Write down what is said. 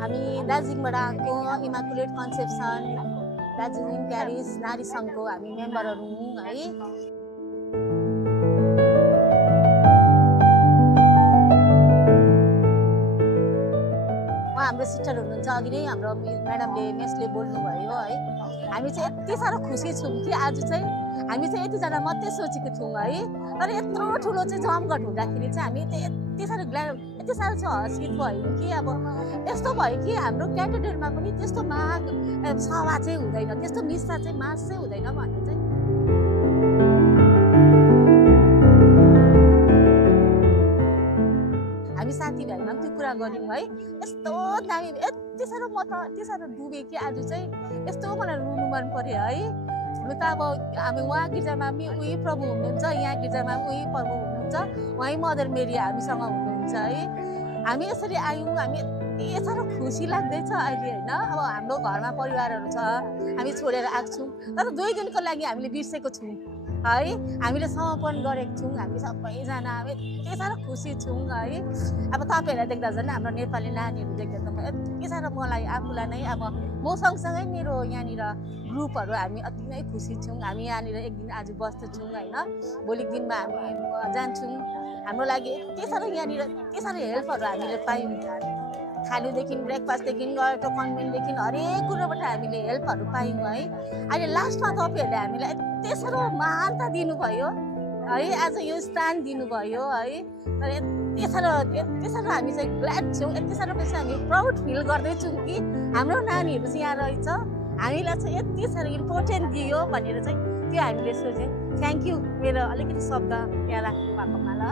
हामी दार्जिलिङबाट आएको इमाकुलेट कन्सेप्सन दार्जिलिङ प्यारिस नारी सङ्घको हामी मेम्बरहरू हौँ है। हाम्रो सिस्टर हुनुहुन्छ, अघि नै हाम्रो म्याडमले मेसले बोल्नुभयो है। हामी चाहिँ यति साह्रो खुसी छौँ कि आज चाहिँ हामी चाहिँ यतिजना मात्रै सोचेको थियौँ है, तर यत्रो ठुलो चाहिँ जमघट हुँदाखेरि चाहिँ हामी यति साह्रो यति साह्रो चाहिँ हर्षित भयौँ कि अब यस्तो भयो कि हाम्रो क्याटेडरमा पनि त्यस्तो सभा चाहिँ हुँदैन, त्यस्तो निस्सा चाहिँ मास चाहिँ हुँदैन भन्ने चाहिँ हामी साथीभाइमा पनि त्यो कुरा गऱ्यौँ है। यस्तो दामी यति साह्रो म त यति साह्रो डुबेँ कि आज चाहिँ यस्तो मलाई रुनु मन पर्यो है। हुनु त अब हामी उहाँ गिर्जामा पनि उही प्रभु हुनुहुन्छ, यहाँ गिर्जामा पनि उही प्रभु हुनुहुन्छ, उहीँ मदर मेरी हामीसँग हुनुहुन्छ है। हामी यसरी आयौँ, हामी यति साह्रो खुसी लाग्दैछ अहिले होइन। अब हाम्रो घरमा परिवारहरू छ, हामी छोडेर आएको छौँ, तर 2 दिनको लागि हामीले बिर्सेको छौँ है। हामीले समर्पण गरेको छौँ, हामी सबैजना हामी यति साह्रो खुसी छौँ है। अब तपाईँहरूलाई देख्दा झन् हाम्रो नेपाली नानीहरू देख्दा त यति साह्रो मलाई आफूलाई नै अब म सँगसँगै मेरो यहाँनिर ग्रुपहरू हामी अति नै खुसी छौँ। हामी यहाँनिर एक दिन आज बस्दैछौँ होइन, भोलिको दिनमा हामी जान्छौँ। हाम्रो लागि यति साह्रो यहाँनिर यति साह्रो हेल्पहरू हामीले पायौँ, खानुदेखि ब्रेकफास्टदेखि गएको कन्भेन्टदेखि हरेक कुरोबाट हामीले हेल्पहरू पायौँ है। अहिले लास्टमा तपाईँहरूले हामीलाई यति साह्रो महानता दिनुभयो है, आज यो स्थान दिनुभयो है। तर यति साह्रो हामी चाहिँ ग्ल्याड छौँ, यति साह्रो चाहिँ हामी प्राउड फिल गर्दैछौँ कि हाम्रो नानीहरू चाहिँ यहाँ रहेछ, हामीलाई चाहिँ यति साह्रो इम्पोर्टेन्ट दियो भनेर चाहिँ त्यो हामीले सोच्यौँ। थ्याङ्क यू, मेरो अलिकति शब्द यहाँ राख्नु भएकोमा ल।